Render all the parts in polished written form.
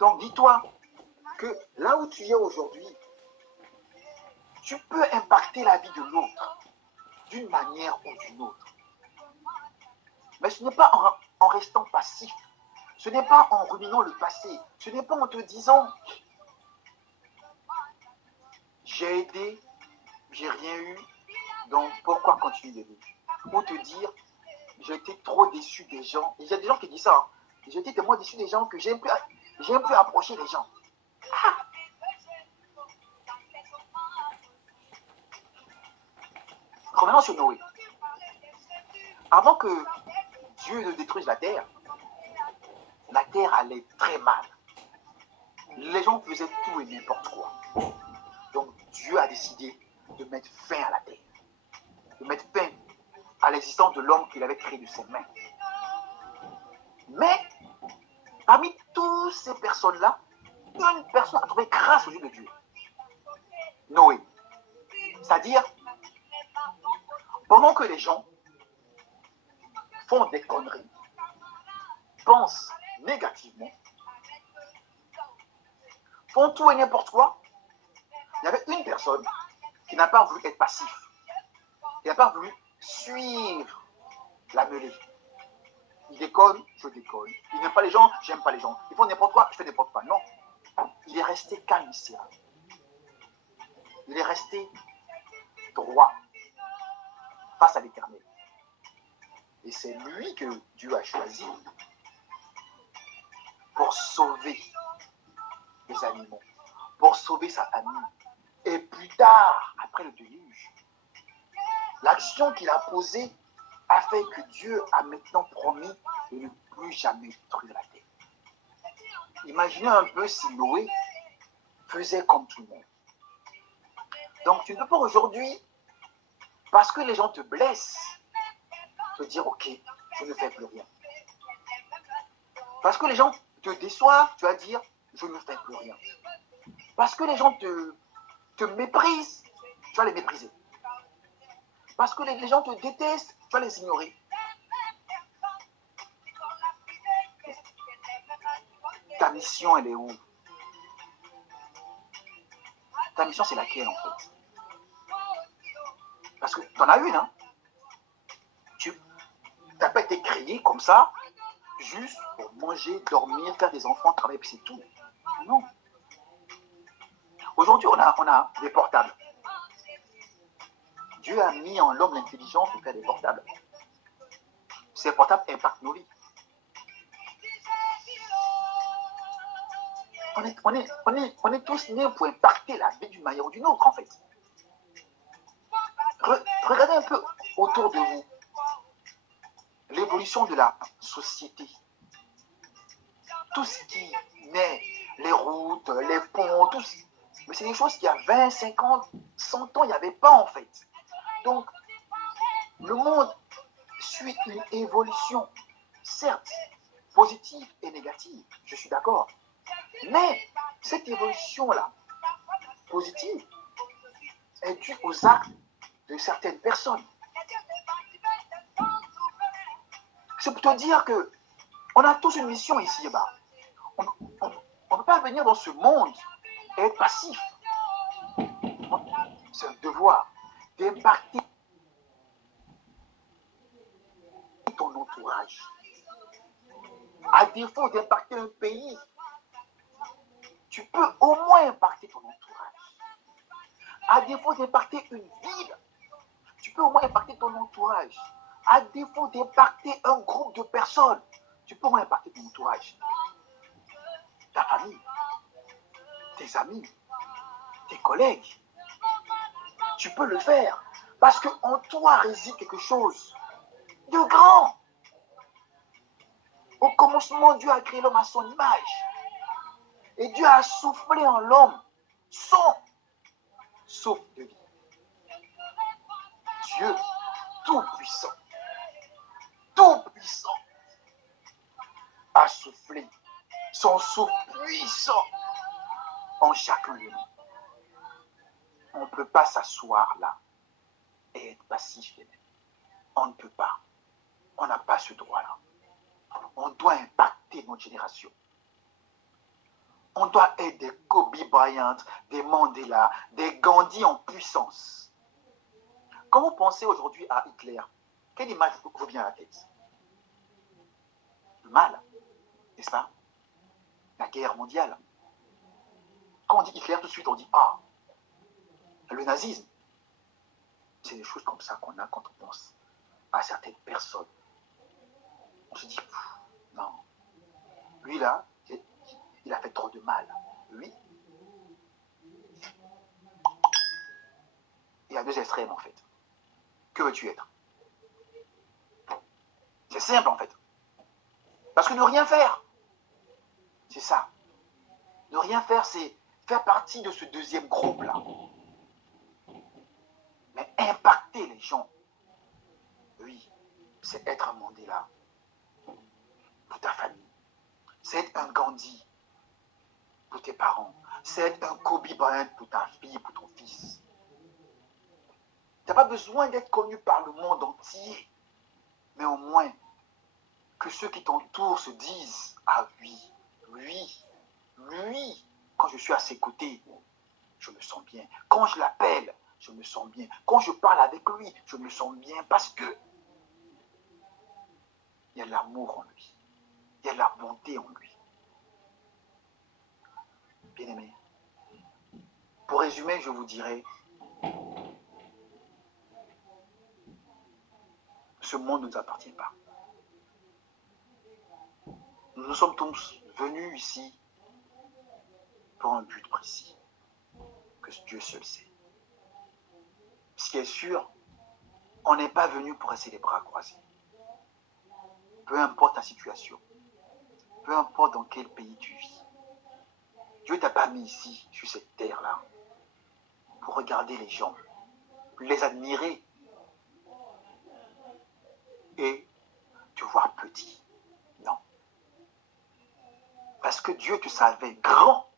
Donc dis-toi que là où tu es aujourd'hui, tu peux impacter la vie de l'autre d'une manière ou d'une autre. Mais ce n'est pas en restant passif. Ce n'est pas en ruminant le passé. Ce n'est pas en te disant j'ai aidé, j'ai rien eu, donc pourquoi continuer d'aider? Ou te dire j'ai été trop déçu des gens. Et il y a des gens qui disent ça. Hein. J'ai été tellement déçu des gens que j'ai un peu approché les gens. Ah! Revenons sur Noé. Avant que Dieu ne détruise la terre allait très mal. Les gens faisaient tout et n'importe quoi. Donc Dieu a décidé de mettre fin à la terre. De mettre fin à l'existence de l'homme qu'il avait créé de ses mains. Mais, parmi toutes ces personnes-là, une personne a trouvé grâce aux yeux de Dieu. Noé. C'est-à-dire, pendant que les gens font des conneries, pensent négativement, font tout et n'importe quoi, il y avait une personne qui n'a pas voulu être passif, qui n'a pas voulu suivre la mêlée. Il déconne, je déconne. Il n'aime pas les gens, j'aime pas les gens. Ils font n'importe quoi, je fais n'importe quoi. Non. Il est resté calme ici. Il est resté droit face à l'Éternel. Et c'est lui que Dieu a choisi pour sauver les animaux, pour sauver sa famille. Et plus tard, après le déluge, l'action qu'il a posée a fait que Dieu a maintenant promis de ne plus jamais détruire la terre. Imaginez un peu si Noé faisait comme tout le monde. Donc tu ne peux pas aujourd'hui, parce que les gens te blessent, te dire ok, je ne fais plus rien. Parce que les gens te déçoivent, tu vas dire je ne fais plus rien. Parce que les gens te méprisent, tu vas les mépriser. Parce que les gens te détestent, tu vas les ignorer. Ta mission, elle est où? Ta mission, c'est laquelle en fait? Parce que tu en as une, hein? Tu n'as pas été créé comme ça, juste pour manger, dormir, faire des enfants, travailler, puis c'est tout. Non. Aujourd'hui, on a des portables. Dieu a mis en l'homme l'intelligence pour faire des portables. Ces portables impactent nos vies. On est tous nés pour impacter la vie d'une manière ou d'une autre, en fait. Regardez un peu autour de vous l'évolution de la société. Tout ce qui naît, les routes, les ponts, tout ce... Mais c'est des choses qu'il y a 20, 50, 100 ans, il n'y avait pas, en fait. Donc, le monde suit une évolution, certes, positive et négative, je suis d'accord. Mais cette évolution-là, positive, est due aux actes de certaines personnes. C'est pour te dire que on a tous une mission ici-bas. On ne peut pas venir dans ce monde et être passif. C'est un devoir d'impacter ton entourage. À défaut d'impacter un pays, tu peux au moins impacter ton entourage. À défaut d'impacter une ville, tu peux au moins impacter ton entourage. À défaut d'impacter un groupe de personnes, tu peux au moins impacter ton entourage. Ta famille, tes amis, tes collègues. Tu peux le faire parce qu'en toi réside quelque chose de grand. Au commencement, Dieu a créé l'homme à son image. Et Dieu a soufflé en l'homme son souffle de vie. Dieu tout-puissant, a soufflé son souffle puissant en chacun de nous. On ne peut pas s'asseoir là et être passif. On ne peut pas. On n'a pas ce droit-là. On doit impacter notre génération. On doit être des Kobe Bryant, des Mandela, des Gandhi en puissance. Quand vous pensez aujourd'hui à Hitler, quelle image vous vient à la tête? Le mal, n'est-ce pas? La guerre mondiale. Quand on dit Hitler, tout de suite on dit ah, le nazisme. C'est des choses comme ça qu'on a quand on pense à certaines personnes. On se dit non, lui là, il a fait trop de mal. Oui. Il y a deux extrêmes en fait. Que veux-tu être? C'est simple en fait. Parce que ne rien faire, c'est ça. Ne rien faire, c'est faire partie de ce deuxième groupe-là. Mais impacter les gens, oui, c'est être un Mandela pour ta famille. C'est être un Gandhi pour tes parents. C'est être un Kobe Bryant pour ta fille, pour ton fils. Tu n'as pas besoin d'être connu par le monde entier, mais au moins que ceux qui t'entourent se disent ah oui, lui, quand je suis à ses côtés, je me sens bien. Quand je l'appelle, je me sens bien. Quand je parle avec lui, je me sens bien parce que il y a de l'amour en lui. Il y a de la bonté en lui. Bien-aimé, pour résumer, je vous dirais, ce monde ne nous appartient pas. Nous sommes tous venus ici pour un but précis, que Dieu seul sait. Ce qui est sûr, on n'est pas venu pour rester les bras croisés. Peu importe ta situation, peu importe dans quel pays tu vis, Dieu ne t'a pas mis ici, sur cette terre-là, pour regarder les gens, les admirer et te voir petit. Non. Parce que Dieu te savait grand.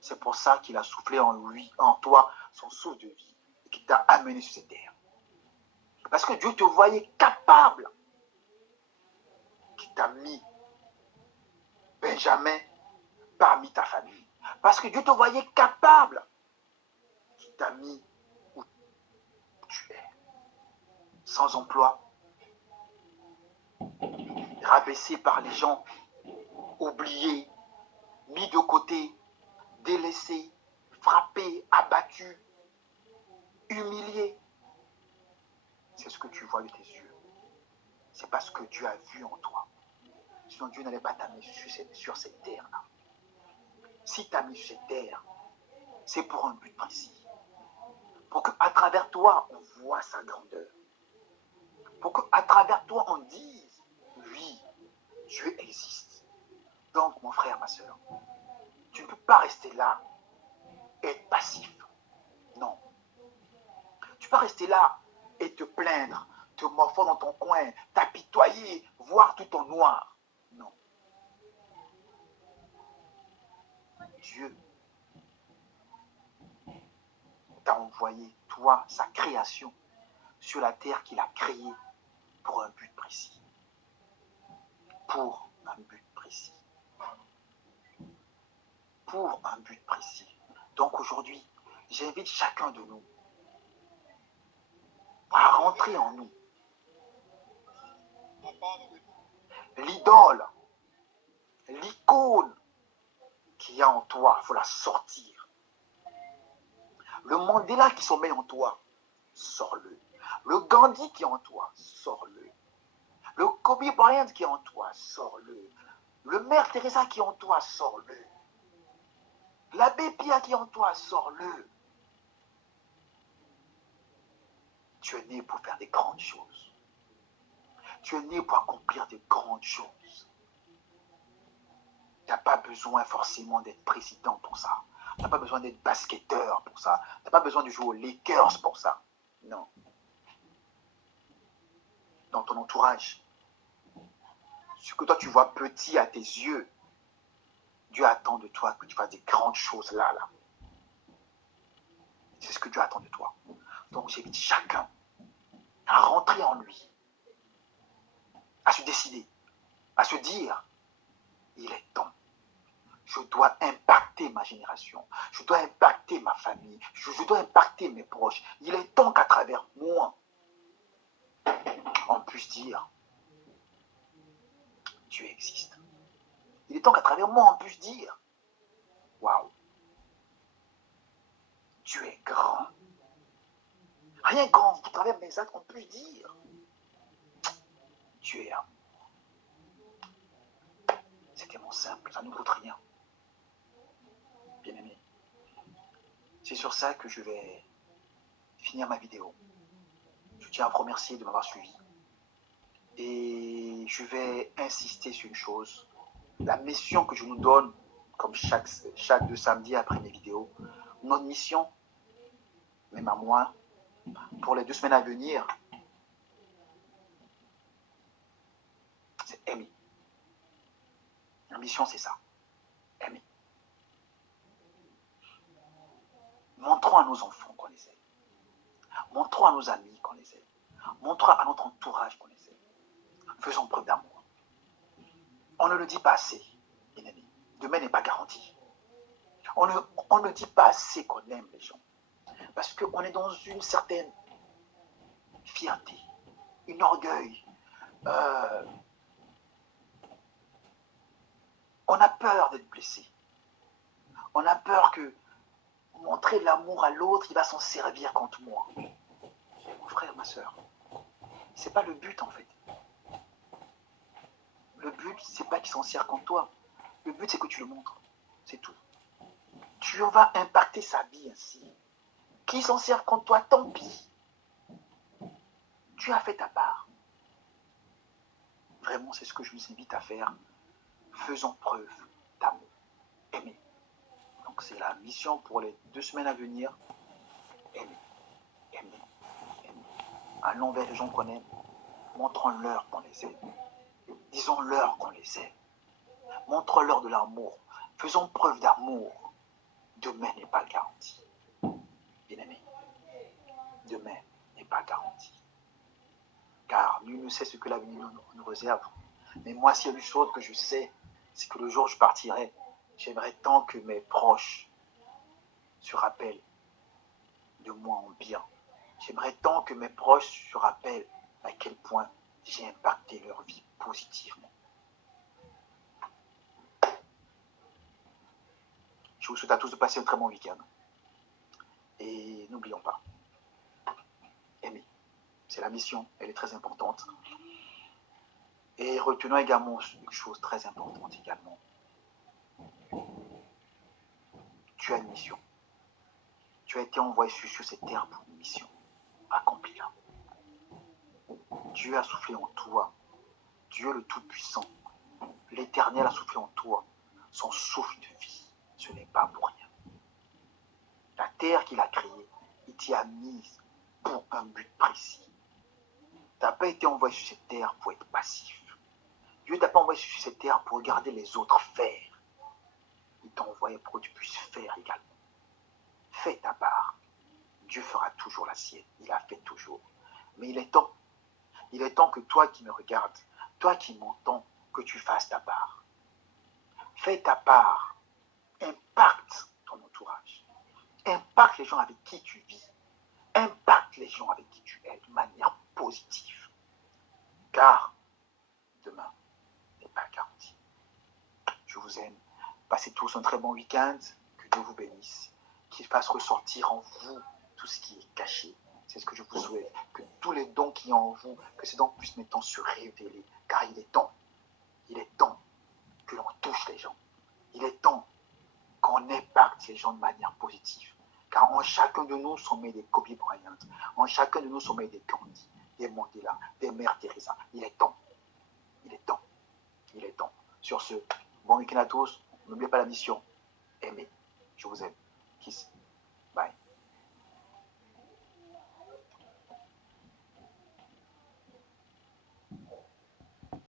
C'est pour ça qu'il a soufflé en lui, en toi, son souffle de vie, et qu'il t'a amené sur cette terre. Parce que Dieu te voyait capable, qu'il t'a mis Benjamin parmi ta famille. Parce que Dieu te voyait capable, qu'il t'a mis où tu es. Sans emploi, rabaissé par les gens, oublié, mis de côté, délaissé, frappé, abattu, humilié. C'est ce que tu vois de tes yeux. C'est parce que Dieu a vu en toi. Sinon Dieu n'allait pas t'amener sur cette terre-là. Si t'as mis sur cette terre, c'est pour un but précis. Pour qu'à travers toi, on voit sa grandeur. Pour qu'à travers toi, on dise, oui, Dieu existe. Donc, mon frère, ma soeur, tu ne peux pas rester là et être passif. Non. Tu peux pas rester là et te plaindre, te morfondre dans ton coin, t'apitoyer, voir tout en noir. Non. Dieu t'a envoyé, toi, sa création, sur la terre qu'il a créée pour un but précis. Pour un but précis. Pour un but précis. Donc aujourd'hui, j'invite chacun de nous à rentrer en nous. L'idole, l'icône qu'il y a en toi, il faut la sortir. Le Mandela qui sommeille en toi, sors-le. Le Gandhi qui est en toi, sors-le. Le Kobe Bryant qui est en toi, sors-le. Le Mère Teresa qui est en toi, sors-le. L'abbé Pia qui est en toi, sors-le. Tu es né pour faire des grandes choses. Tu es né pour accomplir des grandes choses. Tu n'as pas besoin forcément d'être président pour ça. Tu n'as pas besoin d'être basketteur pour ça. Tu n'as pas besoin de jouer aux Lakers pour ça. Non. Dans ton entourage, ce que toi tu vois petit à tes yeux, Dieu attend de toi que tu fasses des grandes choses là. C'est ce que Dieu attend de toi. Donc j'invite chacun à rentrer en lui, à se décider, à se dire, il est temps. Je dois impacter ma génération. Je dois impacter ma famille. Je dois impacter mes proches. Il est temps qu'à travers moi, on puisse dire, Dieu existe. Il est temps qu'à travers moi, on puisse dire, waouh, Dieu est grand. Rien qu'à travers mes actes, on puisse dire, Dieu est amour. C'est tellement simple, ça ne nous coûte rien. Bien aimé. C'est sur ça que je vais finir ma vidéo. Je tiens à vous remercier de m'avoir suivi. Et je vais insister sur une chose. La mission que je nous donne, comme chaque deux samedis après mes vidéos, notre mission, même à moi, pour les 2 semaines à venir, c'est aimer. La mission, c'est ça. Aimer. Montrons à nos enfants qu'on les aime. Montrons à nos amis qu'on les aime. Montrons à notre entourage qu'on les aime. Faisons preuve d'amour. On ne le dit pas assez, bien aimé. Demain n'est pas garanti. On ne dit pas assez qu'on aime les gens. Parce qu'on est dans une certaine fierté, une orgueil. On a peur d'être blessé. On a peur que montrer de l'amour à l'autre, il va s'en servir contre moi. Mon frère, ma soeur, c'est pas le but en fait. Le but, c'est pas qu'il s'en sert contre toi. Le but, c'est que tu le montres. C'est tout. Tu vas impacter sa vie ainsi. Qu'il s'en sert contre toi, tant pis. Tu as fait ta part. Vraiment, c'est ce que je vous invite à faire. Faisons preuve d'amour. Aimer. Donc, c'est la mission pour les 2 semaines à venir. Aimer. Aimer. Aimer. Allons vers les gens qu'on aime. Montrons-leur qu'on les aime. Disons-leur qu'on les aime. Montrons-leur de l'amour. Faisons preuve d'amour. Demain n'est pas garanti. Bien aimé. Demain n'est pas garanti. Car nul ne sait ce que l'avenir nous réserve. Mais moi, s'il y a une chose que je sais, c'est que le jour où je partirai, j'aimerais tant que mes proches se rappellent de moi en bien. J'aimerais tant que mes proches se rappellent à quel point j'ai impacté leur vie positivement. Je vous souhaite à tous de passer un très bon week-end. Et n'oublions pas, aimer. C'est la mission, elle est très importante. Et retenons également une chose très importante également. Tu as une mission. Tu as été envoyé sur cette terre pour une mission. Accomplis-la. Dieu a soufflé en toi. Dieu le Tout-Puissant. L'Éternel a soufflé en toi. Son souffle de vie. Ce n'est pas pour rien. La terre qu'il a créée, il t'y a mise pour un but précis. Tu n'as pas été envoyé sur cette terre pour être passif. Dieu ne t'a pas envoyé sur cette terre pour regarder les autres faire. Il t'a envoyé pour que tu puisses faire également. Fais ta part. Dieu fera toujours la sienne. Il a fait toujours. Mais il est temps que toi qui me regardes, toi qui m'entends, que tu fasses ta part. Fais ta part. Impacte ton entourage. Impacte les gens avec qui tu vis. Impacte les gens avec qui tu es de manière positive. Car demain n'est pas garanti. Je vous aime. Passez tous un très bon week-end. Que Dieu vous bénisse. Qu'il fasse ressortir en vous tout ce qui est caché. C'est ce que je vous souhaite. Que tous les dons qui sont en vous, que ces dons puissent maintenant se révéler. Car il est temps que l'on touche les gens. Il est temps qu'on impacte les gens de manière positive. Car en chacun de nous sommet des Kobe Bryant. En chacun de nous sommet des Gandhi, des Mandela, des Mères Teresa. Il est temps. Il est temps. Il est temps. Sur ce, bon week-end à tous. N'oubliez pas la mission. Aimez. Je vous aime. Kiss.